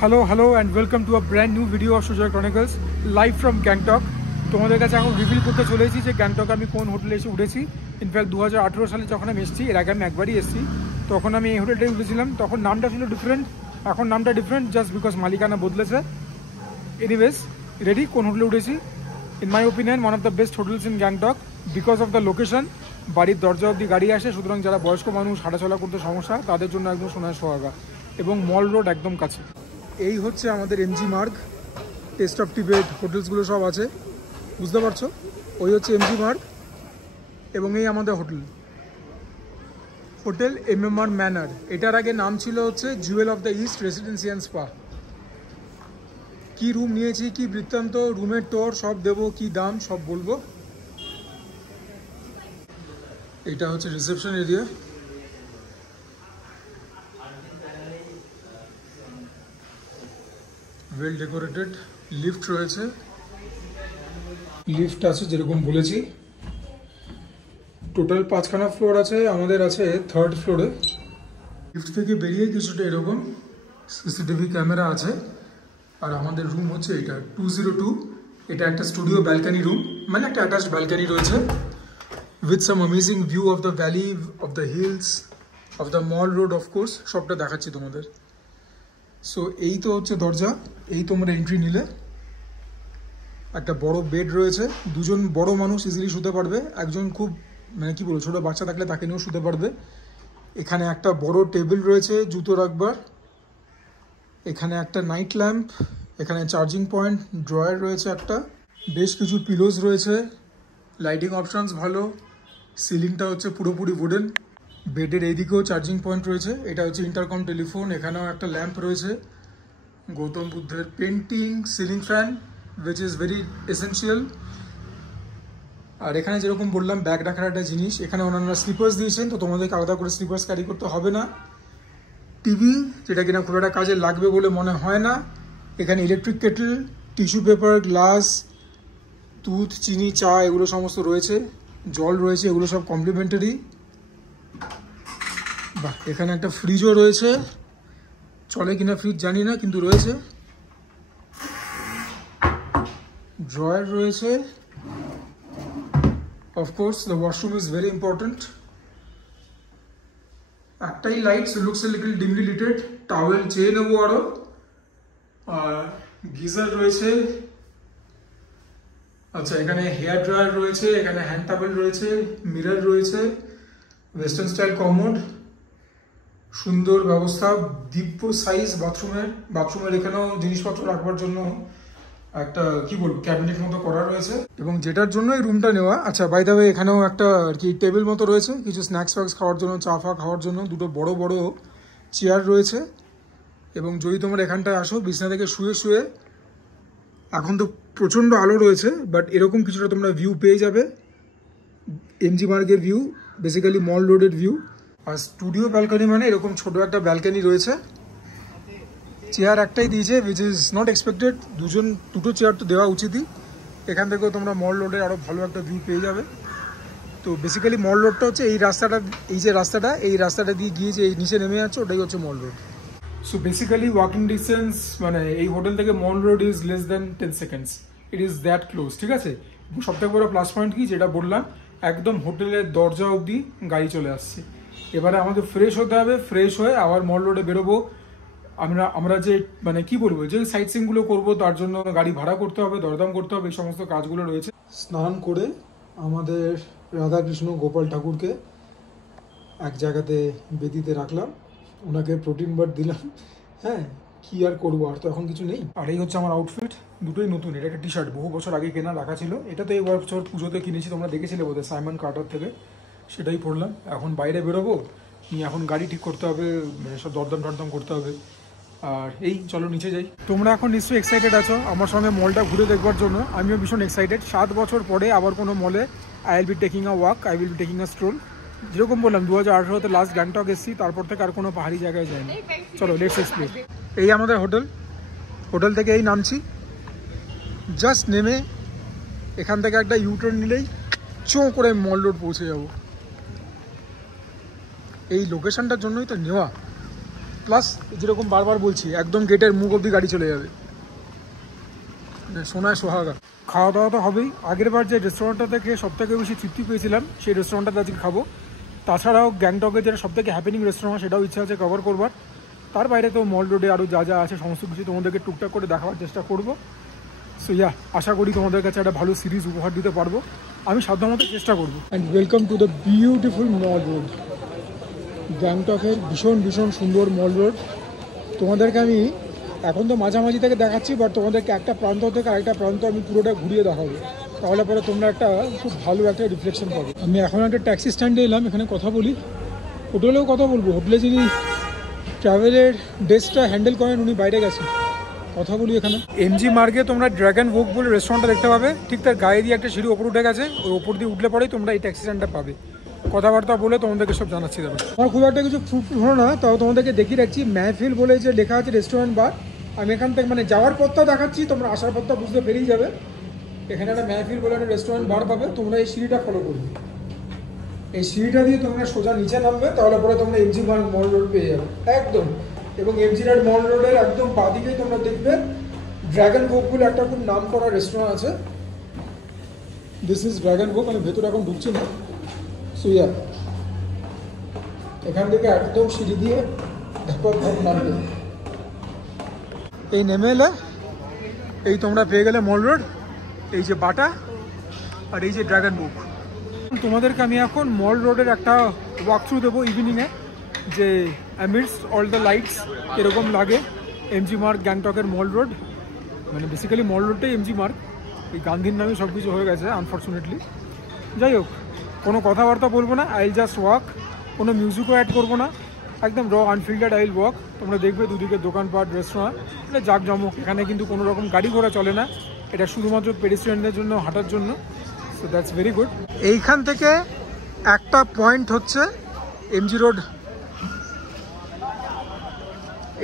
Hello and welcome to a brand new video of Sujoy Chronicles live from Gangtok. তোমাদের কাছে এখন reveal করতে চলেছি যে গ্যাংটকে আমি কোন হোটেলে এসে উঠেছি। ইনফ্যাক্ট 2018 সালে যখন আমি এসেছি, এর আগে আমি একবারই এসেছি, তখন আমি এই হোটেলটাই উঠেছিলাম। তখন নামটা ছিল ডিফারেন্ট, এখন নামটা ডিফারেন্ট জাস্ট বিকজ মালিকানা বদলেছে। এনিওয়েজ, রেডি কোন হোটেলে উঠেছি? In my opinion one of the best hotels in Gangtok because of the location. বাড়ির দরজা অব্দি গাড়ি আসে, সুতরাং যারা বয়স্ক মানুষ হাঁটাচলা করতে সমস্যা তাদের জন্য একদম সোনার সোহাগা, এবং মল রোড একদম কাছে। এই হচ্ছে আমাদের এমজি মার্গ, টেস্ট অফ টিবেট হোটেলসগুলো সব আছে, বুঝতে পারছো? ওই হচ্ছে এমজি মার্গ এবং এই আমাদের হোটেল, হোটেল MMR ম্যানার। এটার আগে নাম ছিল হচ্ছে Jewel of the East Residency and Spa. কী রুম নিয়েছি, কি বৃত্তান্ত, রুমের টোর সব দেবো, কি দাম সব বলবো। এটা হচ্ছে reception area. Well decorated, lift রয়েছে, লিফট আছে যেরকম বলেছি। টোটাল 5খানা ফ্লোর আছে, আমাদের আছে 3rd ফ্লোরে। লিফট থেকে বেরিয়ে কিছুটা এরকম সিসিটিভি ক্যামেরা আছে। আর আমাদের রুম হচ্ছে এটা 202। এটা একটা স্টুডিও ব্যালকানি রুম, মানে একটা অ্যাটাচড ব্যালকানি রয়েছে with some amazing view of the valley, of the hills, of the mall road, of course সবটা দেখাচ্ছি তোমাদের। সো এই তো হচ্ছে দরজা, এই তোমরা এন্ট্রি নিলে। একটা বড় বেড রয়েছে, দুজন বড় মানুষ ইজিলি শুতে পারবে, একজন খুব মানে কি বলবো ছোটো বাচ্চা থাকলে তাকে নিয়েও শুতে পারবে। এখানে একটা বড় টেবিল রয়েছে জুতো রাখবার, এখানে একটা নাইট ল্যাম্প, এখানে চার্জিং পয়েন্ট, ড্রয়ার রয়েছে একটা, বেশ কিছু পিলোজ রয়েছে, লাইটিং অপশানস ভালো, সিলিংটা হচ্ছে পুরোপুরি উডেন। বেডের এইদিকেও চার্জিং পয়েন্ট রয়েছে, এটা হচ্ছে ইন্টারকম টেলিফোন, এখানেও একটা ল্যাম্প রয়েছে, গৌতম বুদ্ধের painting, ceiling fan which is very essential। আর এখানে যেরকম বললাম ব্যাগ রাখার একটা জিনিস, এখানে ওনারা স্লিপার্স দিয়েছেন, তো তোমাদেরকে আলাদা করে স্লিপার্স ক্যারি করতে হবে না। টিভি, যেটা কিনা খুব একটা কাজে লাগবে বলে মনে হয় না। এখানে electric Kettle, tissue paper, glass, দুধ, চিনি, চা এগুলো সমস্ত রয়েছে, জল রয়েছে, এগুলো সব কমপ্লিমেন্টারি। বাহ, এখানে একটা ফ্রিজও রয়েছে, চলে কিনা ফ্রিজ জানি না, কিন্তু রয়েছে। ড্রয়ার রয়েছে, of course the washroom is very important. একটাই light, so looks a little dimly lited. Towel চেয়ে নেবো আরো। আর গিজার রয়েছে, আচ্ছা এখানে হেয়ার ড্রায়ার রয়েছে, এখানে হ্যান্ড টাওয়েল রয়েছে, মিরর রয়েছে, ওয়েস্টার্ন স্টাইল কমোড, সুন্দর ব্যবস্থা, দিব্য সাইজ বাথরুমের এখানেও জিনিসপত্র রাখবার জন্য একটা কি বলবো ক্যাবিনেট মতো করা রয়েছে, এবং যেটার জন্য এই রুমটা নেওয়া। আচ্ছা বাই দ্য ওয়ে, এখানেও একটা আর কি টেবিল মতো রয়েছে, কিছু স্ন্যাক্স ফ্যাক্স খাওয়ার জন্য, চা ফা খাওয়ার জন্য দুটো বড় বড় চেয়ার রয়েছে। এবং যদি তোমরা এখানটায় আসো বিছানা থেকে শুয়ে শুয়ে, এখন তো প্রচণ্ড আলো রয়েছে, বাট এরকম কিছুটা তোমরা ভিউ পেয়ে যাবে, এমজি মার্গের ভিউ, বেসিক্যালি মল রোডের ভিউ। আর স্টুডিও ব্যালকনি মানে এরকম ছোট একটা ব্যালকনি রয়েছে। চেয়ার একটাই দিয়েছে, উইচ ইজ নট এক্সপেক্টেড, দুটো চেয়ার তো দেওয়া উচিতই। এখান থেকেও তোমরা মল রোডের আরও ভালো একটা ভিউ পেয়ে যাবে। তো বেসিক্যালি মল রোডটা হচ্ছে এই রাস্তাটা, এই রাস্তাটা দিয়ে গিয়ে যে এই নিচে নেমে যাচ্ছে ওটাই হচ্ছে mall road. So basically walking distance, মানে এই হোটেল থেকে mall road is less than 10 seconds, it is that close, ঠিক আছে? এবং সবথেকে বড় প্লাস পয়েন্ট কি, যেটা বললাম, একদম হোটেলের দরজা অবধি গাড়ি চলে আসছে। এবারে আমাদের ফ্রেশ হতে হবে, ফ্রেশ হয়ে আবার মল রোডে বেরোবো। আমরা যে মানে কি বলবো, যে সাইট সিনগুলো করবো তার জন্য গাড়ি ভাড়া করতে হবে, দরদাম করতে হবে, এই সমস্ত কাজগুলো রয়েছে। স্নান করে আমাদের রাধাকৃষ্ণ গোপাল ঠাকুরকে এক জায়গাতে বেদিতে রাখলাম, ওনাকে প্রোটিন বার দিলাম। হ্যাঁ, কি আর করবো, আর তো এখন কিছু নেই। আর এই হচ্ছে আমার আউটফিট, দুটোই নতুন। এটা একটা টি শার্ট, বহু বছর আগে কেনা রাখা ছিল, এটা তো এই বছর পুজোতে কিনেছি, তোমরা দেখেছিলে বোধহয় সাইমন কার্টার থেকে, সেটাই পরলাম। এখন বাইরে বেরোবো, এখন গাড়ি ঠিক করতে হবে, মানে সব দরদাম করতে হবে। আর এই চলো নিচে যাই। তোমরা এখন নিশ্চয়ই এক্সাইটেড আছো আমার সঙ্গে মলটা ঘুরে দেখবার জন্য, আমিও ভীষণ এক্সাইটেড। 7 বছর পরে আবার কোনো মলে I will be taking a walk, I will be taking a stroll. যেরকম বললাম 2018-তে লাস্ট গ্যাংটক এসেছি, তারপর থেকে আর কোনো পাহাড়ি জায়গায় যায়নি। চলো লেটস এক্সপ্লোর। এই আমাদের হোটেল থেকে এই নামছি, জাস্ট নেমে এখান থেকে একটা ইউটার্ন নিলেই চোঁ করে মল রোড পৌঁছে যাবো। এই লোকেশনটার জন্যই তো নেওয়া। প্লাস যেরকম বারবার বলছি একদম গেটের মুখ অব্দি গাড়ি চলে যাবে, সোনায় সোহাগা। খাওয়া দাওয়া তো হবেই। আগের বার যে রেস্টুরেন্টটা থেকে সবথেকে বেশি তৃপ্তি পেয়েছিলাম সেই রেস্টুরেন্টটাতে আজকে খাবো। তাছাড়াও গ্যাংটকের যেটা সবথেকে হ্যাপেনিং রেস্টুরেন্ট সেটাও ইচ্ছা আছে কভার করবার। তার বাইরে তো মল রোডে আরও যা যা আছে সমস্ত কিছু তোমাদেরকে টুকটাক করে দেখাবার চেষ্টা করবো। সো ইয়া, আশা করি তোমাদের কাছে একটা ভালো সিরিজ উপহার দিতে পারবো, আমি সাধ্যমতো চেষ্টা করবো। And welcome to the beautiful mall road, গ্যাংটকের ভীষণ ভীষণ সুন্দর মল রোড। তোমাদেরকে আমি এখন তো মাঝামাঝি থেকে দেখাচ্ছি, বাট তোমাদেরকে একটা প্রান্ত থেকে আরেকটা প্রান্ত আমি পুরোটা ঘুরিয়ে দেখাবো, তাহলে পরে তোমরা একটা খুব ভালো একটা রিফ্লেকশন পাবে। আমি এখন একটা ট্যাক্সি স্ট্যান্ডে এলাম, এখানে কথা বলি। হোটেলেও কথা বলবো, হোটেলে যিনি ট্রাভেলের ডেস্কটা হ্যান্ডেল করেন উনি বাইরে গেছেন, কথা বলি এখানে। এমজি মার্গে তোমরা ড্র্যাগন ওক বলে রেস্টুরেন্টটা দেখতে পাবে, ঠিক তার গায়ে দিয়ে একটা সিঁড়ি ওপর উঠে গেছে, ওই ওপর দিয়ে উঠলে পরেই তোমরা এই ট্যাক্সি স্ট্যান্ডটা পাবে। কথাবার্তা বলে তোমাদেরকে সব জানাচ্ছি। দেবে আমার খুব একটা কিছু ফ্রুট হলো না, তাও তোমাদেরকে দেখিয়ে রাখছি মেহফিল বলে যে লেখা আছে রেস্টুরেন্ট বার। আমি এখান থেকে মানে যাওয়ার পথটাও দেখাচ্ছি, তোমরা আসার পথটা বুঝতে পেরিয়ে যাবে। এখানে একটা মেহফিল বলে একটা রেস্টুরেন্ট বার পাবে, তোমরা এই সিঁড়িটা ফলো করবে, এই সিঁড়িটা দিয়ে তোমরা সোজা নিচে নামবে, তাহলে পরে তোমরা এমজি মল রোড পেয়ে যাবে একদম। এবং এমজি মল রোডের একদম বাদিকেই তোমরা দেখবে ড্র্যাগন ওক বলে একটা খুব নাম করা রেস্টুরেন্ট আছে। This is Dragon Oak. আমি ভেতরে এখন ঢুকছি না। সুইয়া এখান থেকে একদম সিঁড়ি দিয়ে নামবে, এই নেমে এলে এই তোমরা পেয়ে গেলে মল রোড, এই যে বাটা আর এই যে ড্র্যাগন ওক। তোমাদেরকে আমি এখন মল রোডের একটা ওয়াক থ্রু দেবো ইভিনিংয়ে, যে অ্যামিডস্ট অল দ্য লাইটস এরকম লাগে এমজি মার্গ গ্যাংটকের মল রোড। মানে বেসিক্যালি মল রোডটাই এমজি মার্গ, এই গান্ধীর নামে সব কিছু হয়ে গেছে আনফর্চুনেটলি। যাই হোক, কোনো কথাবার্তা বলবো না, আই উইল জাস্ট ওয়াক, কোনো মিউজিকও অ্যাড করবো না, একদম র আনফিল্টার্ড আই উইল ওয়াক। তোমরা দেখবে দুদিকে দোকানপাট রেস্টুরেন্ট, এটা জাঁকজমক, এখানে কিন্তু কোনো রকম গাড়ি ঘোড়া চলে না, এটা শুধুমাত্র পেডিস্ট্রিয়ানদের জন্য হাঁটার জন্য। So that's very good. এইখান থেকে একটা পয়েন্ট হচ্ছে এমজি রোড,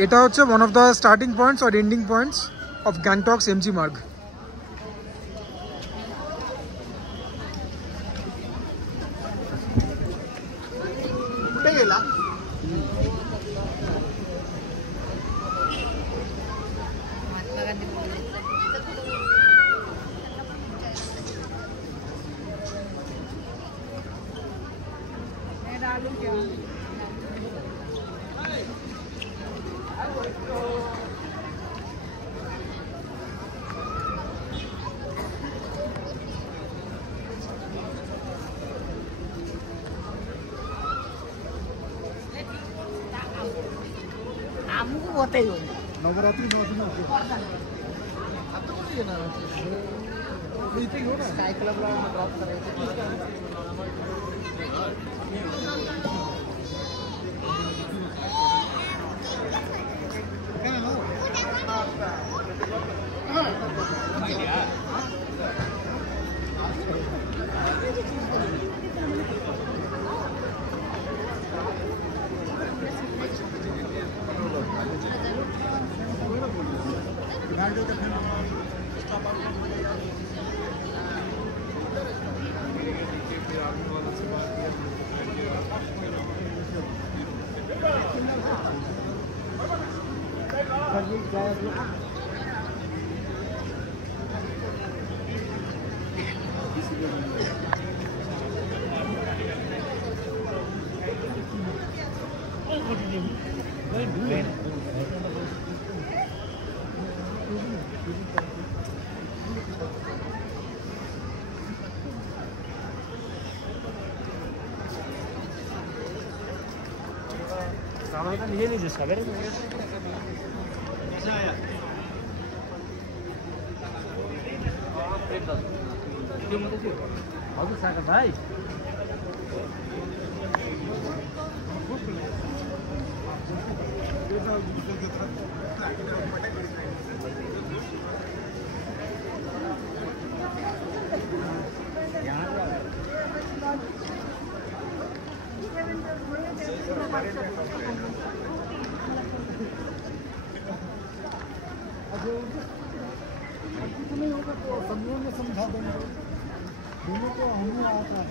এটা হচ্ছে one of the starting points আর ending points of Gangtok's MG Marg. Navratri নিয়ে নিজে সাগরে ভাই नहीं होगा तो समझो में समझा देंगे, दोनों को हमें आता है।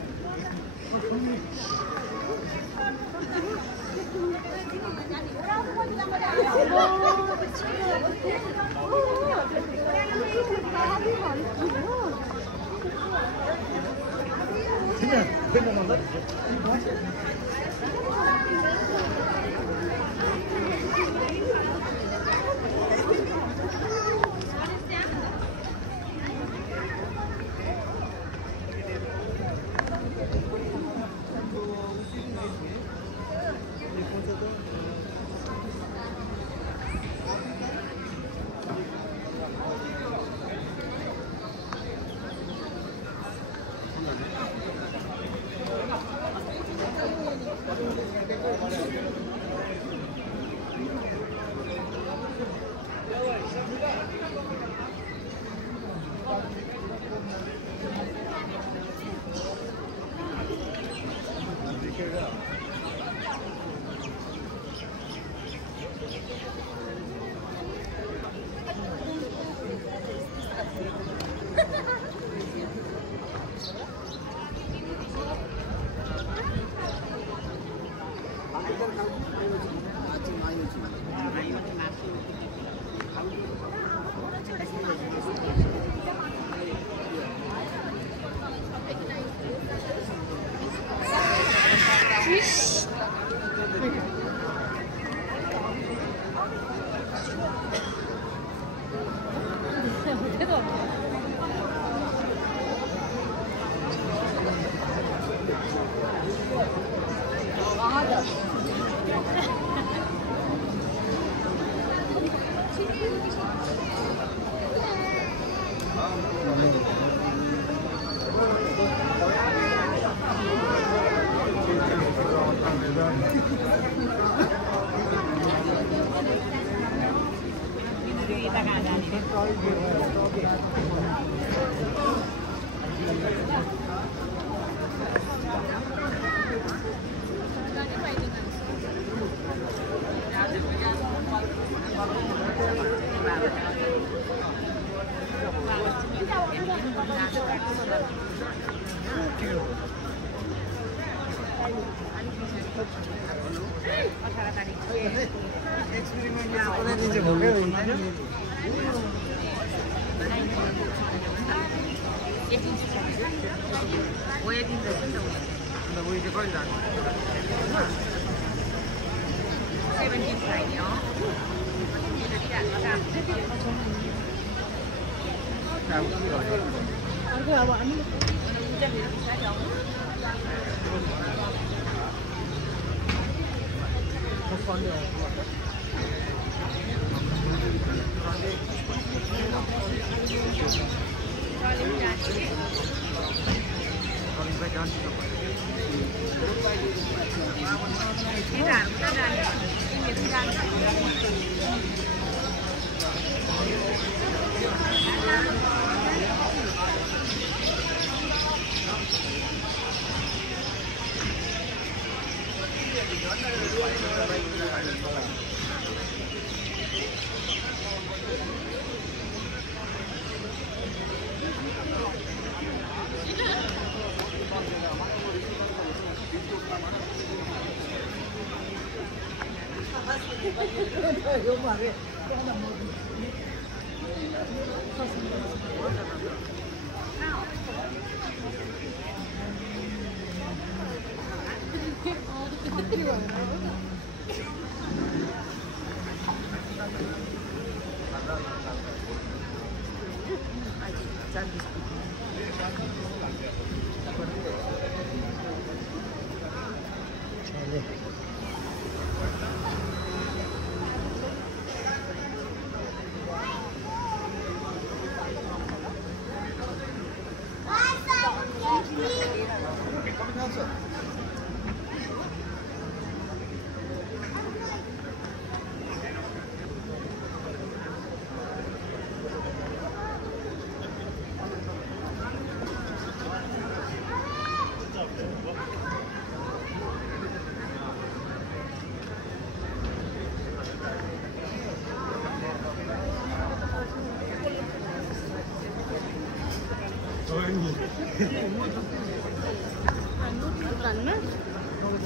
এই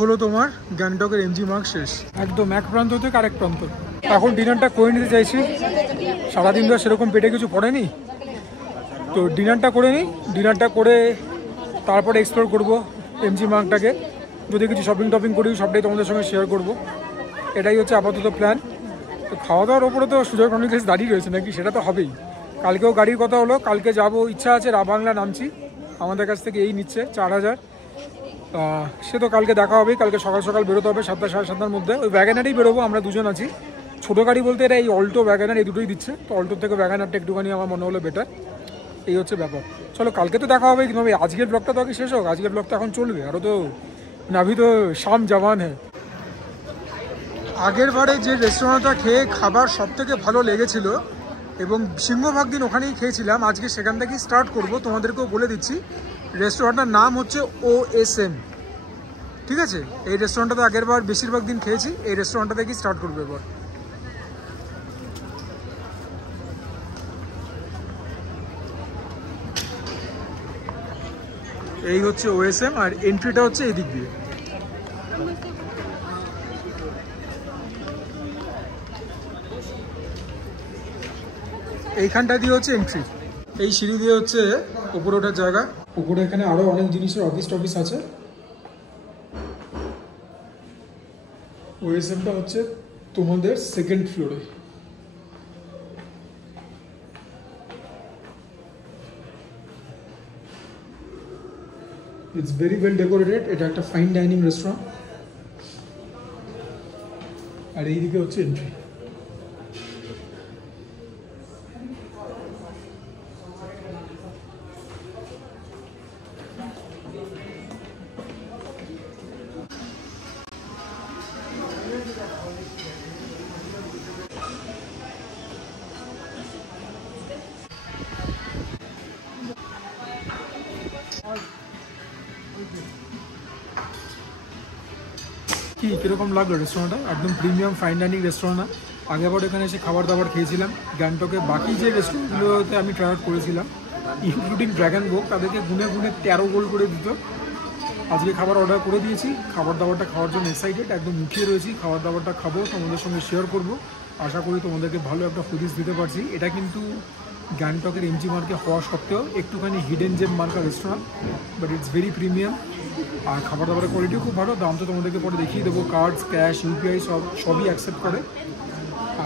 হলো তোমার গ্যাংটকের এমজি মার্গ শেষ, একদম এক প্রান্ত থেকে আরেক প্রান্ত। এখন ডিনারটা করে নিতে চাইছি, সারাদিন ধরে সেরকম পেটে কিছু পড়েনি, তো ডিনারটা করে নিই। ডিনারটা করে তারপরে এক্সপ্লোর করব এমজি মার্গটাকে, যদি কিছু শপিং টপিং করি সবটাই তোমাদের সঙ্গে শেয়ার করব। এটাই হচ্ছে আপাতত প্ল্যান। তো খাওয়া দাওয়ার ওপরে তো সুজয় কমিউনিকেশন দাঁড়িয়ে রয়েছে নাকি, সেটা তো হবেই। কালকেও গাড়ির কথা হলো, কালকে যাব, ইচ্ছা আছে বাংলা নামছি, আমাদের কাছ থেকে এই নিচ্ছে 4000। সে তো কালকে দেখা হবে, কালকে সকাল সকাল বেরোতে হবে 7টা সাড়ে 7টার মধ্যে। ওই ভ্যাগানারেই বেরোবো, আমরা দুজন আছি। ছোটো গাড়ি বলতে এটা এই অল্টো ভ্যাগানার, এই দুটোই দিচ্ছে, তো অল্টোর থেকে ভ্যাগানারটা একটুখানি আমার মনে হলো বেটার। এই হচ্ছে ব্যাপার। চলো কালকে তো দেখা হবে, কিন্তু আজকের ব্লগটা তো আগে শেষ হোক, আজকের ব্লগটা এখন চলবে, আরও তো নাভি তো শাম জওয়ান হ্যাঁ। আগের বারে যে রেস্টুরেন্টটা খেয়ে খাবার সব থেকে ভালো লেগেছিল এবং সিংহভাগ দিন ওখানেই খেয়েছিলাম, আজকে সেখান থেকেই স্টার্ট করব। তোমাদেরকেও বলে দিচ্ছি, রেস্টুরেন্টটার নাম হচ্ছে OSM, ঠিক আছে? এই রেস্টুরেন্টটাতে আগের বার বেশিরভাগ দিন খেয়েছি, এই রেস্টুরেন্টটা থেকেই স্টার্ট করবো এবার। এই হচ্ছে OSM, আর এন্ট্রিটা হচ্ছে এই দিক দিয়ে। এইখানটা দিয়ে হচ্ছে এন্ট্রি, এই সিঁড়ি দিয়ে হচ্ছে উপরে ওঠার জায়গা। উপরে এখানে আরো অনেক জিনিসের অফিস টফিস আছে। OSMটা হচ্ছে তোমাদের সেকেন্ড ফ্লোরে। ইটস ভেরি ওয়েল ডেকোরেটেড, এটা একটা ফাইন ডাইনিং রেস্টুরেন্ট। আর এইদিকে হচ্ছে এন্ট্রি। কি কিরকম লাগলো রেস্টুরেন্টটা? একদম প্রিমিয়াম ফাইন ডাইনিং রেস্টুরেন্ট না? আগেবার এখানে এসে খাবার দাবার খেয়েছিলাম গ্যাংটকে, বাকি যে রেস্টুরেন্টগুলোতে আমি ট্রাই আউট করেছিলাম ইনক্লুডিং ড্রাগন বুক, তাদেরকে গুনে গুনে 13 গোল করে দিত। আজকে খাবার অর্ডার করে দিয়েছি, খাবার দাবারটা খাওয়ার জন্য এক্সাইটেড, একদম মুখিয়ে রয়েছি। খাবার দাবারটা খাবো, তোমাদের সঙ্গে শেয়ার করব, আশা করি তোমাদেরকে ভালো একটা ফুটেজ দিতে পারছি। এটা কিন্তু গ্যাংটকের এমজি মার্গে হওয়া সত্ত্বেও একটুখানি হিডেন জেম মার্কা restaurant, but it's very premium. আর খাবার দাবারের কোয়ালিটিও খুব ভালো, দাম তো তোমাদেরকে পরে দেখিয়ে দেবো। কার্ডস, ক্যাশ, ইউপিআই সবই অ্যাকসেপ্ট করে।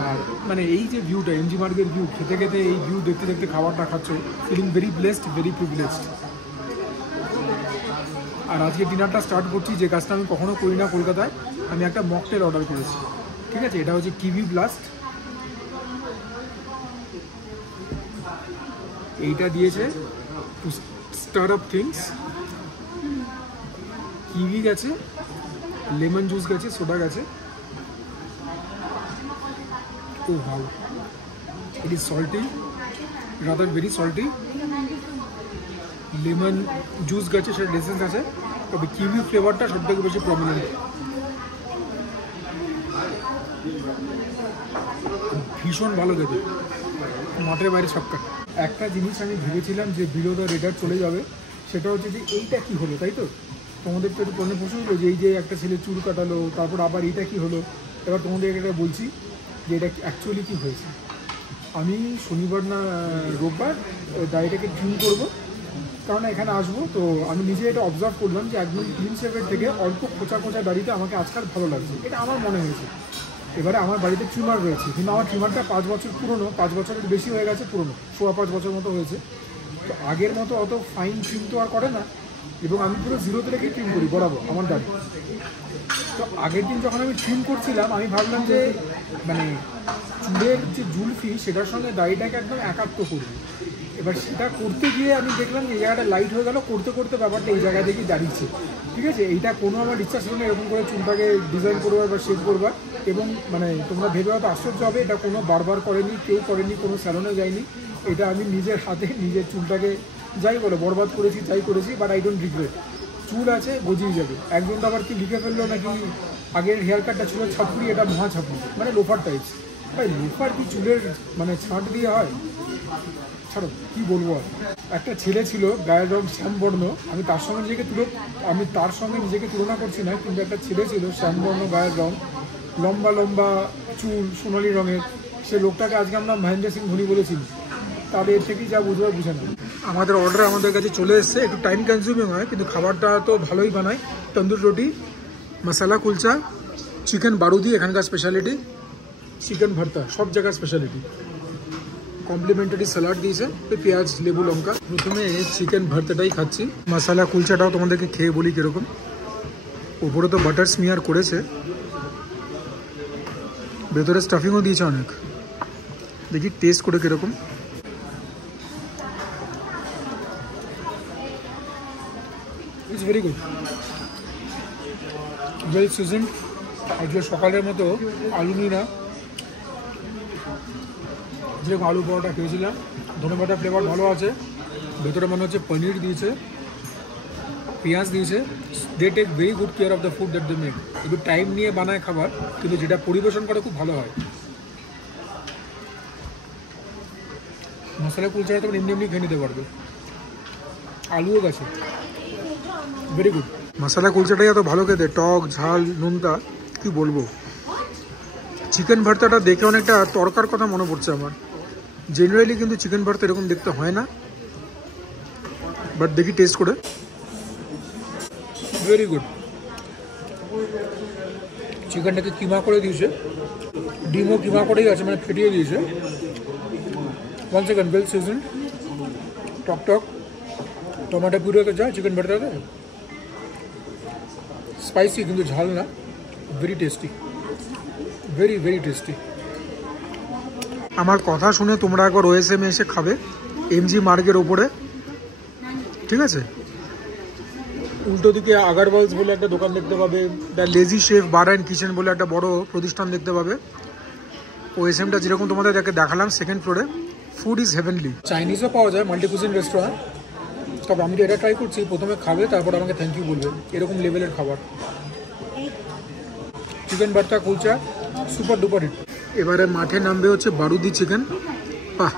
আর মানে এই যে ভিউটা, এমজি মার্গের ভিউ, খেতে খেতে এই ভিউ দেখতে দেখতে খাবারটা খাচ্ছ, feeling very blessed, very privileged. আর আজকে ডিনারটা স্টার্ট করছি, যে কাজটা আমি কখনো করি না কলকাতায়। আমি একটা মকটেল অর্ডার করেছি, ঠিক আছে? এটা হচ্ছে কিউই ব্লাস্ট। এইটা দিয়েছে to start up things. Kiwi গেছে, লেমন জুস গেছে, সোডা গেছে। ও ভালো, it is salty, rather very salty. Lemon juice গেছে, সেটা ডেসেন্স আছে, তবে কিউই ফ্লেভারটা সব থেকে বেশি প্রমিনেন্ট। ভীষণ ভালো খেতে, মাঠের বাইরে সবকা। একটা জিনিস আমি ভেবেছিলাম যে বিলো দ্য রেডার চলে যাবে, সেটা হচ্ছে যে এইটা কি হলো, তাই তো? তোমাদের তো একটু প্রশ্ন হলো যে এই যে একটা ছেলে চুল কাটালো, তারপর আবার এইটা কি হলো। এবার তোমাদের এটা বলছি যে এটা অ্যাকচুয়ালি কী হয়েছে। আমি শনিবার না রোববার দাড়িটাকে ট্রিম করবো, কারণ এখানে আসবো, তো আমি নিজে এটা অবজার্ভ করলাম যে একদম ক্লিন শেভের থেকে অল্প খোঁচা খোঁচা দাড়িতে আমাকে আজকাল ভালো লাগছে, এটা আমার মনে হয়েছে। এবারে আমার বাড়িতে ট্রিমার রয়েছে, কিন্তু আমার ট্রিমারটা 5 বছর পুরনো, 5 বছরের বেশি হয়ে গেছে পুরনো, 5.25 বছর মতো হয়েছে। তো আগের মতো অত ফাইন ট্রিম তো আর করে না, এবং আমি পুরো জিরোতে রেখেই ট্রিম করি বরাবর আমার দাঁড়ি। তো আগের দিন যখন আমি ট্রিম করছিলাম আমি ভাবলাম যে মানে চুলের যে জুলফি সেটার সঙ্গে দাড়িটাকে একদম একাত্ম করবো। এবার সেটা করতে গিয়ে আমি দেখলাম যে এই জায়গাটা লাইট হয়ে গেল, করতে করতে ব্যাপারটা এই জায়গায় দেখি দাঁড়িয়েছে। ঠিক আছে, এইটা কোনো আমার ইচ্ছা ছিল না এরকম করে চুলটাকে ডিজাইন করবার বা শেপ করবার। এবং মানে তোমরা ভেবে হয়তো আশ্চর্য হবে, এটা কোনো বারবার করেনি, কেউ করেনি, কোনো স্যালনে যায়নি। এটা আমি নিজের হাতে নিজের চুলটাকে যাই বলে বরবাদ করেছি, যাই করেছি, বাট আই ডোন্ট রিগ্রেট। চুল আছে, গজিয়ে যাবে। একজন তো আবার কি লিখে ফেললো নাকি আগের হেয়ার কাটটা ছিল ছাপুরি, এটা মহা ছাপুরি, মানে লোফার টাইপস। ভাই লোফার কি চুলের মানে ছাঁট দিয়ে হয়? ছাড়ো, কী বলবো আর। একটা ছেলে ছিল গায়ের রং শ্যামবর্ণ, আমি তার সঙ্গে নিজেকে তুলনা করছি না, কিন্তু একটা ছেলে ছিল শ্যামবর্ণ গায়ের রং, লম্বা লম্বা চুল, সোনালি রঙের। সে লোকটাকে আজকে আমরা মহেন্দ্র সিং ধোনি বলেছি। তাদের এর থেকেই যা বুঝবার বুঝে না। আমাদের অর্ডার আমাদের কাছে চলে এসছে, একটু টাইম কনজিউমিং হয় কিন্তু খাবারটা তো ভালোই বানায়। তন্দুর রুটি, মশালা কুলচা, চিকেন বারুদি এখানকার স্পেশালিটি, চিকেন ভর্তা সব জায়গার স্পেশালিটি, কমপ্লিমেন্টারি স্যালাড দিয়েছে, পেঁয়াজ, লেবু, লঙ্কা। প্রথমে চিকেন ভর্তাটাই খাচ্ছি। মশালা কুলচাটাও তোমাদেরকে খেয়ে বলি কীরকম। উপরে তো বাটার স্মিয়ার করেছে, ভেতরে স্টাফিংও দিয়েছে অনেক। দেখি টেস্ট করে কীরকম। It's very good, well seasoned. আজকে সকালের মতো আলু নিই না, যেরকম আলু পরোটা খেয়েছিলাম। ধনেপাতার ফ্লেভার ভালো আছে, ভেতরে মনে হচ্ছে পনির দিয়েছে, পেঁয়াজ দিয়েছে। They take very good care of the food that they make. একটু টাইম নিয়ে বানায় খাবার, কিন্তু যেটা পরিবেশন করে খুব ভালো হয়। মশলা কুলচাটা তখন এমনি এমনি খেয়ে নিতে পারবে, আলুও গেছে, ভেরি গুড। মশলা কুলচাটাই এত ভালো খেতে, টক ঝাল নুনটা কি বলবো। চিকেন ভর্তাটা দেখে অনেকটা তরকার কথা মনে পড়ছে আমার। জেনারেলি কিন্তু চিকেন ভর্তা এরকম দেখতে হয় না, বাট দেখি টেস্ট করে। Very good. চিকেনটাকে কিমা করে দিয়েছে, ডিমও কিমা করেই আছে, মানে ফেটিয়ে দিয়েছে। ওয়ান সেকেন্ড, ওয়েল সিজন, টক টক, টমেটো পিউরিতে যায় চিকেন ভর্তাতে, স্পাইসি কিন্তু ঝাল না, very tasty, very very tasty. আমার কথা শুনে তোমরা একবার ওএসএম এসে খাবে, এমজি মার্গের ওপরে, ঠিক আছে? উল্টো দিকে আগারওয়ালস বলে একটা দোকান দেখতে পাবে, the lazy chef bar and kitchen বলে একটা বড় প্রতিষ্ঠান দেখতে পাবে। ওএসএমটা যেরকম তোমাদের দেখালাম সেকেন্ড ফ্লোরে। Food is heavenly. চাইনিজও পাওয়া যায়, মাল্টি কুজিন রেস্টুরেন্ট। তবে আমি তো এটা ট্রাই করছি, প্রথমে খাবে তারপর আমাকে থ্যাংক ইউ বলবে, এরকম লেভেলের খাবার। চিকেন ভর্তা কুলচা সুপার ডুপার হিট। এবারে মাঠে নামবে হচ্ছে বারুদি চিকেন। বাহ,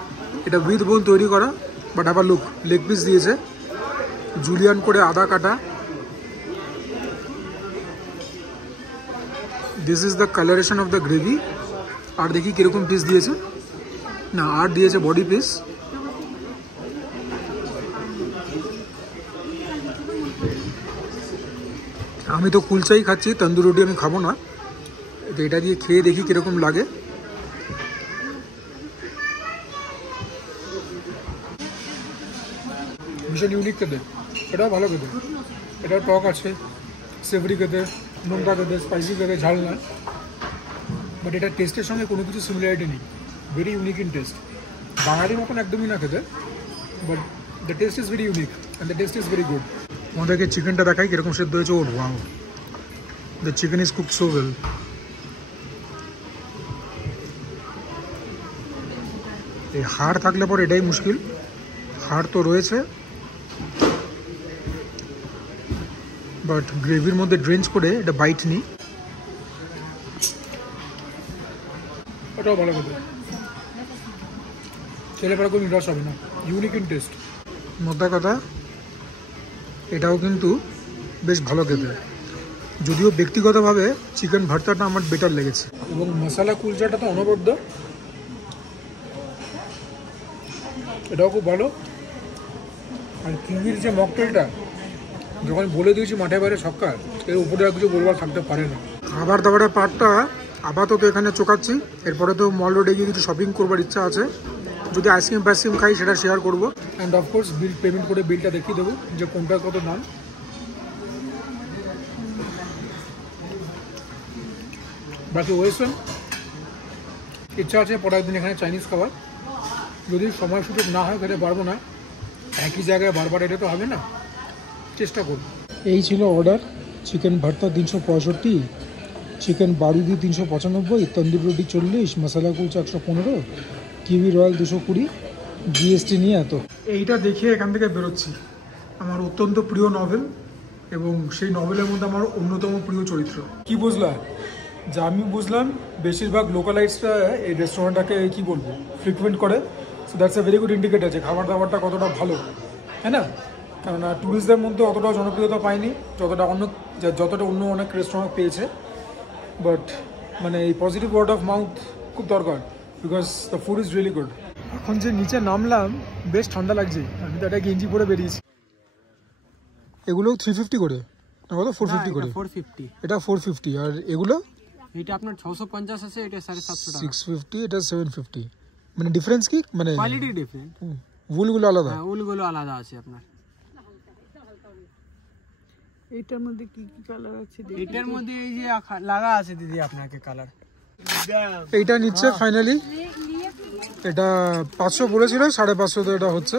এটা উইথ বোন তৈরি করা, বাট আবার লুক, লেগ পিস দিয়েছে, জুলিয়ান করে আদা কাটা। This is the colouration of the gravy. আর দেখি কীরকম পিস দিয়েছে, না আর দিয়েছে বডি পিস। আমি তো কুলচাই খাচ্ছি, তন্দুর রুটি আমি খাবো না, তো এটা দিয়ে খেয়ে দেখি কীরকম লাগে। ভীষণ ইউনিক খেতে, এটাও ভালো খেতে। এটাও টক আছে, সেভরি খেতে, নোনতা খেতে, স্পাইসি খেতে, ঝাল না। বাট এটার টেস্টের সঙ্গে কোনো কিছু সিমিলারিটি নেই, ভেরি ইউনিক ইন টেস্ট। বাঙালির মতন একদমই না খেতে, but the taste is very unique and the taste is very good. আমাদেরকে চিকেনটা দেখাই কীরকম সেদ্ধ হয়েছে। Oh wow, the chicken is cooked so well. এই হাড় থাকলে পর এটাই মুশকিল, হাড় তো রয়েছে, বাট গ্রেভির মধ্যে ড্রেঞ্চ করে এটা বাইট নিই। এটাও ভালো খেতে, ছেলেপেলা কোনো নিরাশ হবে না, ইউনিক ইন টেস্ট। মোদ্দা কথা, এটাও কিন্তু বেশ ভালো খেতে, যদিও ব্যক্তিগতভাবে চিকেন ভর্তাটা আমার বেটার লেগেছে। এবং মশলা কুলচাটা তো অনবদ্য, এটাও খুব ভালো। আর কিউইর যে মকটেলটা, যখন বলে দিয়েছি মাঠে বাইরে ছক্কা, এর উপরে আর কিছু বলবার থাকতে পারে না। খাবার দাবারের পার্টটা আপাতত এখানে চোকাচ্ছি, এরপরে তো মল রোডে গিয়ে কিছু শপিং করবার ইচ্ছা আছে, যদি আইসক্রিম ফাইসক্রিম খাই সেটা শেয়ার করবো। অ্যান্ড অফকোর্স বিল পেমেন্ট করে বিলটা দেখিয়ে দেবো যে কোনটার কত দাম। বাকি ওয়েস্টার্ন ইচ্ছা আছে পরে একদিন এখানে চাইনিজ খাবার, যদি সময় সুযোগ না হয় খেতে পারবো না, একই জায়গায় বারবার এটা তো হবে না, চেষ্টা করব। এই ছিল অর্ডার, চিকেন ভর্তা 365, চিকেন বারুদি 395, তন্দুর রুটি 40, মশলা কুলচা 115, কিউই রয়্যাল 220, জিএসটি নিয়ে এত। এইটা দেখে এখান থেকে বেরোচ্ছি। আমার অত্যন্ত প্রিয় নভেল, এবং সেই নভেলের মধ্যে আমার অন্যতম প্রিয় চরিত্র। কি বুঝলাম? যা আমি বুঝলাম বেশিরভাগ লোকালাইটসরা এই রেস্টুরেন্টটাকে কি বলবো ফ্রিকুয়েন্ট করে, so that's a very good indicator যে খাবার দাবারটা কতটা ভালো, হ্যাঁ না? কেননা ট্যুরিস্টদের মধ্যে অতটা জনপ্রিয়তা পায়নি যতটা অন্য অনেক রেস্টুরেন্ট পেয়েছে, বাট মানে এই পজিটিভ ওয়ার্ড অফ মাউথ খুব দরকার, because the food is really good. এখন যে নিচে নামলাম বেশ ঠান্ডা লাগছে, আমি তো একটা গেঞ্জি পরে বেরিয়েছি। এগুলো 350 করে না, কত 450 করে? 450, এটা 450। আর এগুলো এটা আপনার 650 আছে, এটা 750 টাকা। 650, এটা 750। মানে ডিফারেন্স কি? মানে কোয়ালিটি ডিফারেন্ট, উলগুলো আলাদা। হ্যাঁ উলগুলো আলাদা আছে আপনার। এটার মধ্যে কি কি কালার আছে? এটার মধ্যে এই যে লাগা আছে দিদি আপনাকে কালার। এইটা নিচ্ছে ফাইনালি, এটা 500 বলেছিল, 550 এটা হচ্ছে।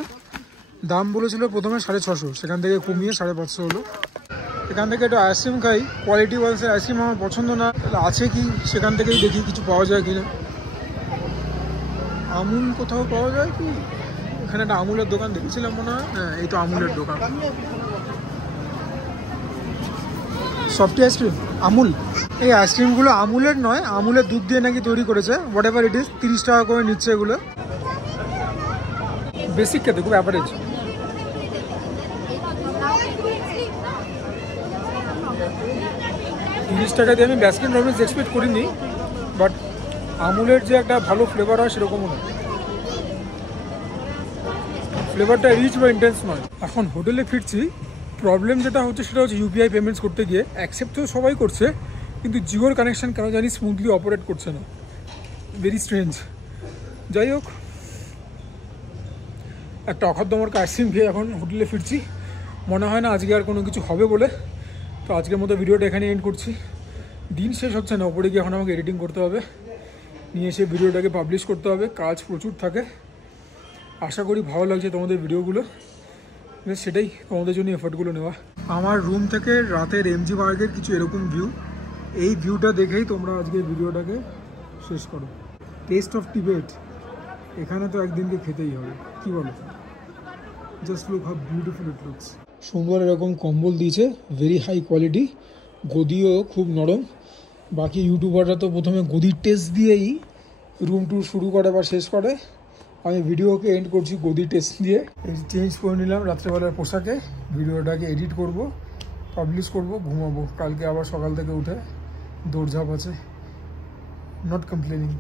দাম বলেছিল প্রথমে 650, সেখান থেকে কমিয়ে 550 হলো। এখান থেকে একটু আইসক্রিম খাই, কোয়ালিটি ওয়াইজ আইসক্রিম আমার পছন্দ না, আছে কি সেখান থেকেই দেখি কিছু পাওয়া যায় কিনা। আমুল কোথাও পাওয়া যায় কি? এখানে একটা আমুলের দোকান দেখেছিলাম মনে হয়, হ্যাঁ এই তো আমুলের দোকান। সফটি আইসক্রিম আমুল, এই আইসক্রিমগুলো আমুলের নয়, আমুলের দুধ দিয়ে নাকি তৈরি করেছে, হোয়াট এভার ইট ইজ। 30 টাকা করে নিচ্ছে এগুলো, বেসিক খেতে খুব অ্যাভারেজ। টাকা দিয়ে আমি বাস্কিন রবিন্স এক্সপেক্ট করিনি, বাট আমুলের যে একটা ভালো ফ্লেভার হয় সেরকমও নয়, ফ্লেভারটা রিচ বা ইন্টেন্স নয়। এখন হোটেলে ফিরছি, প্রবলেম যেটা হচ্ছে সেটা হচ্ছে ইউপিআই পেমেন্টস করতে গিয়ে অ্যাকসেপ্ট তো সবাই করছে, কিন্তু জিওর কানেকশন কেন জানি স্মুথলি অপারেট করছে না, ভেরি স্ট্রেঞ্জ। যাই হোক, একটা অখাদ্যমর্ক আইসক্রিম খেয়ে এখন হোটেলে ফিরছি, মনে হয় না আজকে আর কোনো কিছু হবে বলে। তো আজকের মতো ভিডিওটা এখানে এন্ড করছি, দিন শেষ হচ্ছে না, ওপরে গিয়ে এখন আমাকে এডিটিং করতে হবে, নিয়ে এসে ভিডিওটাকে পাবলিশ করতে হবে, কাজ প্রচুর থাকে। আশা করি ভালো লাগছে তোমাদের ভিডিওগুলো, সেটাই তোমাদের জন্য এফোর্টগুলো নেওয়া। আমার রুম থেকে রাতের এমজি মার্গের কিছু এরকম ভিউ, এই ভিউটা দেখেই তোমরা আজকে ভিডিওটাকে শেষ করো। টেস্ট অফ টিবেট, এখানে তো একদিনকে খেতেই হবে, কি বলো? Just look how beautiful it looks. সুন্দর এরকম কম্বল দিয়েছে, ভেরি হাই কোয়ালিটি, গদিও খুব নরম। বাকি ইউটিউবাররা তো প্রথমে গদির টেস্ট দিয়েই রুম ট্যুর শুরু করে বা শেষ করে, আমি ভিডিওকে এন্ড করছি গদি টেস্ট দিয়ে। চেঞ্জ করে নিলাম রাত্রেবেলার পোশাকে, ভিডিওটাকে এডিট করব, পাবলিশ করব, ঘুমাবো। কালকে আবার সকাল থেকে উঠে দৌড়ঝাঁপ আছে, নট কমপ্লেনিং।